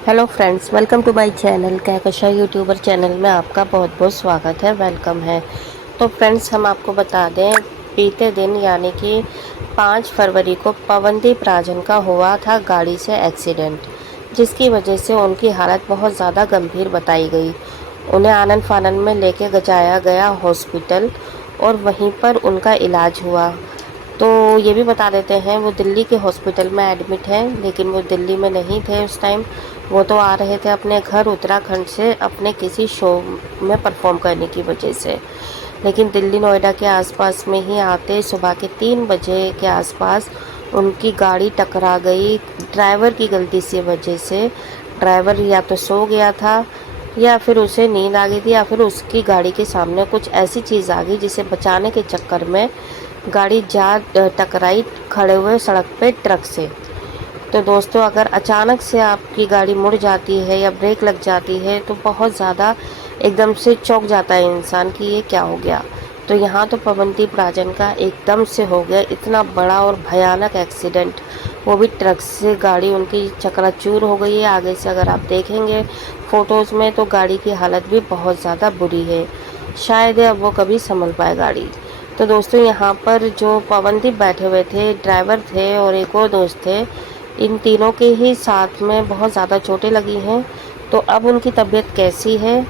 Hello friends, welcome to my channel Kahkasha YouTuber channel में आपका बहुत बहुत स्वागत है, वेलकम है। तो फ्रेंड्स, हम आपको बता दें, बीते दिन यानी कि 5 फरवरी को पवनदीप राजन का हुआ था गाड़ी से एक्सीडेंट, जिसकी वजह से उनकी हालत बहुत ज़्यादा गंभीर बताई गई। उन्हें आनन फानन में लेके जाया गया हॉस्पिटल और वहीं पर उनका इलाज हुआ। तो ये भी बता देते हैं, वो दिल्ली के हॉस्पिटल में एडमिट हैं, लेकिन वो दिल्ली में नहीं थे उस टाइम। वो तो आ रहे थे अपने घर उत्तराखंड से अपने किसी शो में परफॉर्म करने की वजह से। लेकिन दिल्ली नोएडा के आसपास में ही आते सुबह के 3 बजे के आसपास उनकी गाड़ी टकरा गई ड्राइवर की गलती से वजह से। ड्राइवर या तो सो गया था या फिर उसे नींद आ गई थी या फिर उसकी गाड़ी के सामने कुछ ऐसी चीज़ आ गई जिसे बचाने के चक्कर में गाड़ी जा टकराई खड़े हुए सड़क पे ट्रक से। तो दोस्तों, अगर अचानक से आपकी गाड़ी मुड़ जाती है या ब्रेक लग जाती है तो बहुत ज़्यादा एकदम से चौंक जाता है इंसान कि ये क्या हो गया। तो यहाँ तो पवनदीप राजन का एकदम से हो गया इतना बड़ा और भयानक एक्सीडेंट, वो भी ट्रक से। गाड़ी उनकी चकनाचूर हो गई है। आगे से अगर आप देखेंगे फ़ोटोज़ में तो गाड़ी की हालत भी बहुत ज़्यादा बुरी है, शायद अब वो कभी संभल पाए गाड़ी। तो दोस्तों, यहाँ पर जो पवनदीप बैठे हुए थे, ड्राइवर थे और एक और दोस्त थे, इन तीनों के ही साथ में बहुत ज़्यादा चोटें लगी हैं। तो अब उनकी तबीयत कैसी है?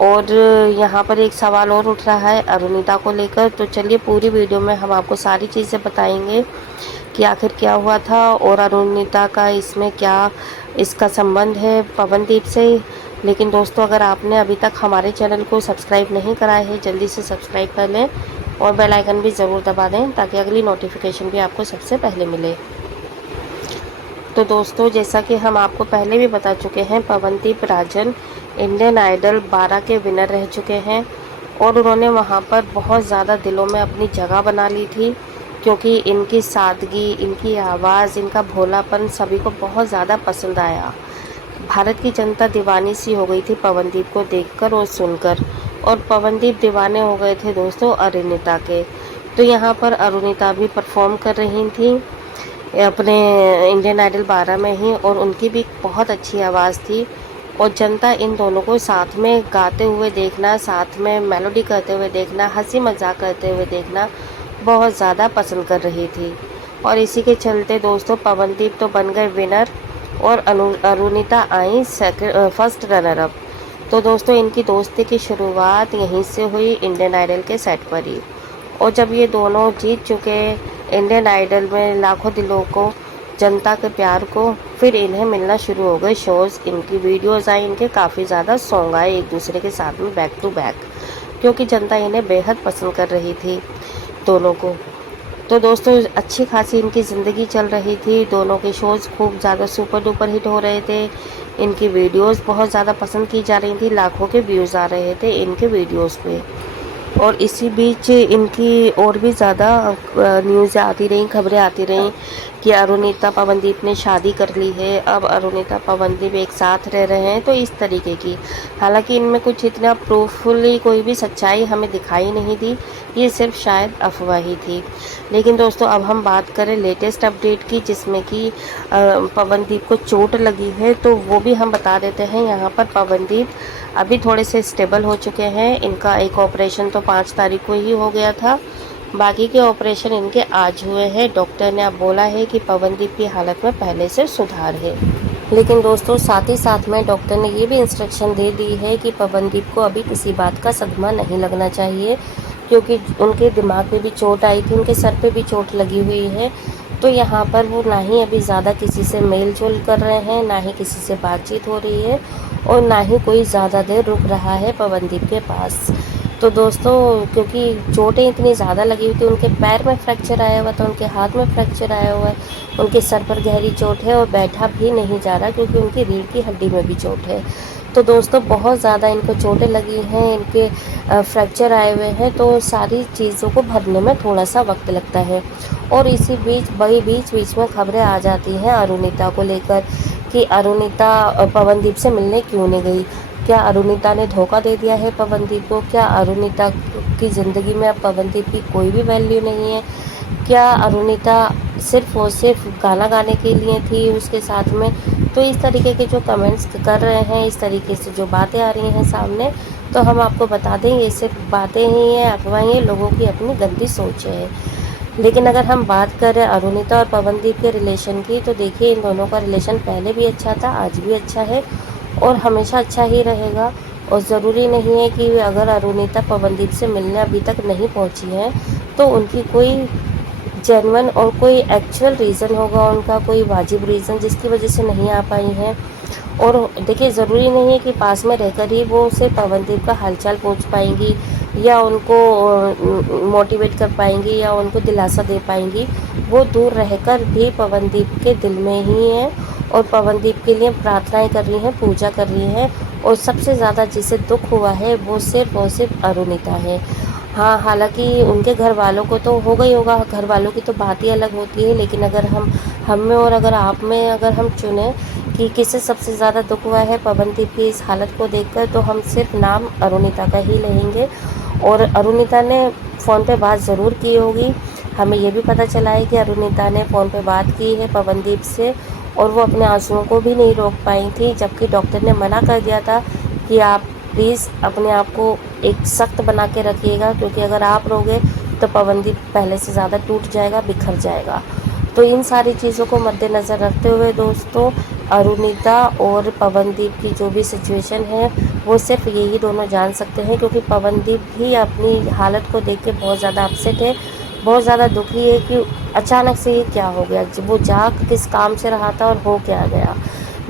और यहाँ पर एक सवाल और उठ रहा है अरुणिता को लेकर। तो चलिए, पूरी वीडियो में हम आपको सारी चीज़ें बताएंगे कि आखिर क्या हुआ था और अरुणिता का इसमें क्या इसका संबंध है पवनदीप से। लेकिन दोस्तों, अगर आपने अभी तक हमारे चैनल को सब्सक्राइब नहीं करा है, जल्दी से सब्सक्राइब कर लें और बेल आइकन भी ज़रूर दबा दें ताकि अगली नोटिफिकेशन भी आपको सबसे पहले मिले। तो दोस्तों, जैसा कि हम आपको पहले भी बता चुके हैं, पवनदीप राजन इंडियन आइडल 12 के विनर रह चुके हैं और उन्होंने वहां पर बहुत ज़्यादा दिलों में अपनी जगह बना ली थी, क्योंकि इनकी सादगी, इनकी आवाज़, इनका भोलापन सभी को बहुत ज़्यादा पसंद आया। भारत की जनता दीवानी सी हो गई थी पवनदीप को देखकर और सुनकर, और पवनदीप दीवाने हो गए थे दोस्तों अरुणिता के। तो यहाँ पर अरुणिता भी परफॉर्म कर रही थी अपने इंडियन आइडल 12 में ही, और उनकी भी बहुत अच्छी आवाज़ थी। और जनता इन दोनों को साथ में गाते हुए देखना, साथ में मेलोडी करते हुए देखना, हंसी मजाक करते हुए देखना बहुत ज़्यादा पसंद कर रही थी। और इसी के चलते दोस्तों, पवनदीप तो बन गए विनर और अरुणिता आई फर्स्ट रनर अप। तो दोस्तों, इनकी दोस्ती की शुरुआत यहीं से हुई, इंडियन आइडल के सेट पर ही। और जब ये दोनों जीत चुके इंडियन आइडल में लाखों दिलों को, जनता के प्यार को, फिर इन्हें मिलना शुरू हो गए शोज़। इनकी वीडियोज़ आई, इनके काफ़ी ज़्यादा सॉन्ग आए एक दूसरे के साथ में बैक टू बैक, क्योंकि जनता इन्हें बेहद पसंद कर रही थी दोनों को। तो दोस्तों, अच्छी खासी इनकी ज़िंदगी चल रही थी, दोनों के शोज़ खूब ज़्यादा सुपर डुपर हिट हो रहे थे, इनकी वीडियोज़ बहुत ज़्यादा पसंद की जा रही थी, लाखों के व्यूज़ आ रहे थे इनके वीडियोज़ पे। और इसी बीच इनकी और भी ज़्यादा न्यूज़ आती रहीं, खबरें आती रहीं कि अरुणिता पवनदीप ने शादी कर ली है, अब अरुणिता पवनदीप एक साथ रह रहे हैं, तो इस तरीके की। हालांकि इनमें कुछ इतना प्रूफुली कोई भी सच्चाई हमें दिखाई नहीं दी, ये सिर्फ शायद अफवाह ही थी। लेकिन दोस्तों, अब हम बात करें लेटेस्ट अपडेट की, जिसमें कि पवनदीप को चोट लगी है, तो वो भी हम बता देते हैं। यहाँ पर पवनदीप अभी थोड़े से स्टेबल हो चुके हैं। इनका एक ऑपरेशन तो 5 तारीख को ही हो गया था, बाकी के ऑपरेशन इनके आज हुए हैं। डॉक्टर ने अब बोला है कि पवनदीप की हालत में पहले से सुधार है। लेकिन दोस्तों, साथ ही साथ में डॉक्टर ने ये भी इंस्ट्रक्शन दे दी है कि पवनदीप को अभी किसी बात का सदमा नहीं लगना चाहिए, क्योंकि उनके दिमाग पे भी चोट आई थी, उनके सर पे भी चोट लगी हुई है। तो यहाँ पर वो ना ही अभी ज़्यादा किसी से मेल जोल कर रहे हैं, ना ही किसी से बातचीत हो रही है, और ना ही कोई ज़्यादा देर रुक रहा है पवनदीप के पास। तो दोस्तों, क्योंकि चोटें इतनी ज़्यादा लगी हुई थी, उनके पैर में फ्रैक्चर आया हुआ था, उनके हाथ में फ्रैक्चर आया हुआ है, उनके सर पर गहरी चोट है और बैठा भी नहीं जा रहा, क्योंकि उनकी रीढ़ की हड्डी में भी चोट है। तो दोस्तों, बहुत ज़्यादा इनको चोटें लगी हैं, इनके फ्रैक्चर आए हुए हैं, तो सारी चीज़ों को भरने में थोड़ा सा वक्त लगता है। और इसी बीच बीच बीच में खबरें आ जाती हैं अरुणिता को लेकर कि अरुणिता पवनदीप से मिलने क्यों नहीं गई। क्या अरुणिता ने धोखा दे दिया है पवनदीप को? क्या अरुणिता की ज़िंदगी में अब पवनदीप की कोई भी वैल्यू नहीं है? क्या अरुणिता सिर्फ और सिर्फ गाना गाने के लिए थी उसके साथ में? तो इस तरीके के जो कमेंट्स कर रहे हैं, इस तरीके से जो बातें आ रही हैं सामने, तो हम आपको बता दें ये सिर्फ बातें ही हैं, अफवाहें, लोगों की अपनी गंदी सोच है। लेकिन अगर हम बात करें अरुणिता और पवनदीप के रिलेशन की, तो देखिए इन दोनों का रिलेशन पहले भी अच्छा था, आज भी अच्छा है और हमेशा अच्छा ही रहेगा। और ज़रूरी नहीं है कि अगर अरुणिता पवनदीप से मिलने अभी तक नहीं पहुंची है तो उनकी कोई जेन्युइन और कोई एक्चुअल रीज़न होगा, उनका कोई वाजिब रीज़न जिसकी वजह से नहीं आ पाई हैं। और देखिए ज़रूरी नहीं है कि पास में रहकर ही वो उसे पवनदीप का हालचाल पूछ पाएंगी या उनको मोटिवेट कर पाएंगी या उनको दिलासा दे पाएंगी। वो दूर रहकर भी पवनदीप के दिल में ही हैं और पवनदीप के लिए प्रार्थनाएं कर रही हैं, पूजा कर रही हैं। और सबसे ज़्यादा जिसे दुख हुआ है वो सिर्फ और सिर्फ अरुणिता है। हाँ, हालांकि उनके घर वालों को तो हो गई होगा, घर वालों की तो बात ही अलग होती है। लेकिन अगर हम में और अगर आप में अगर हम चुने कि किसे सबसे ज़्यादा दुख हुआ है पवनदीप की इस हालत को देखकर, तो हम सिर्फ नाम अरुणिता का ही लेंगे। और अरुणिता ने फ़ोन पे बात ज़रूर की होगी। हमें ये भी पता चला है कि अरुणिता ने फ़ोन पे बात की है पवनदीप से और वो अपने आंसुओं को भी नहीं रोक पाई थी, जबकि डॉक्टर ने मना कर दिया था कि आप प्लीज़ अपने आप को एक सख्त बना के रखिएगा, क्योंकि अगर आप रोगे तो पवनदीप पहले से ज़्यादा टूट जाएगा, बिखर जाएगा। तो इन सारी चीज़ों को मद्देनज़र रखते हुए दोस्तों, अरुणिता और पवनदीप की जो भी सिचुएशन है वो सिर्फ यही दोनों जान सकते हैं, क्योंकि पवनदीप भी अपनी हालत को देख के बहुत ज़्यादा अपसेट है, बहुत ज़्यादा दुखी है कि अचानक से ये क्या हो गया। वो जा किस काम से रहा था और हो क्या गया।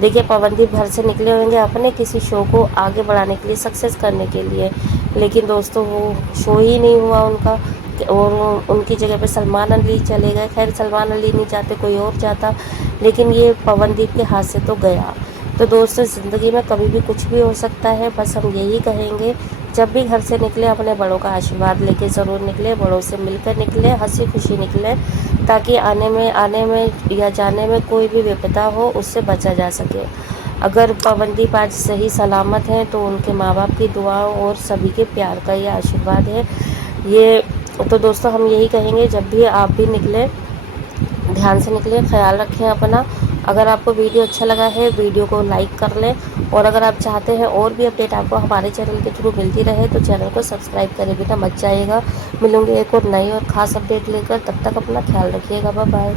देखिए पवनदीप घर से निकले होंगे अपने किसी शो को आगे बढ़ाने के लिए, सक्सेस करने के लिए, लेकिन दोस्तों वो शो ही नहीं हुआ उनका और उनकी जगह पे सलमान अली चले गए। खैर सलमान अली नहीं जाते, कोई और जाता, लेकिन ये पवनदीप के हाथ से तो गया। तो दोस्तों ज़िंदगी में कभी भी कुछ भी हो सकता है, बस हम यही कहेंगे जब भी घर से निकले अपने बड़ों का आशीर्वाद लेके ज़रूर निकले, बड़ों से मिलकर निकले, हंसी खुशी निकले, ताकि आने में या जाने में कोई भी विपदा हो उससे बचा जा सके। अगर पवनदीप आज सही सलामत हैं तो उनके माँ बाप की दुआओं और सभी के प्यार का ये आशीर्वाद है। ये तो दोस्तों हम यही कहेंगे जब भी आप भी निकले ध्यान से निकलें, ख्याल रखें अपना। अगर आपको वीडियो अच्छा लगा है वीडियो को लाइक कर लें और अगर आप चाहते हैं और भी अपडेट आपको हमारे चैनल के थ्रू मिलती रहे तो चैनल को सब्सक्राइब करे बिना मत जाइएगा। मिलूंगी एक और नई और ख़ास अपडेट लेकर, तब तक अपना ख्याल रखिएगा। Bye bye.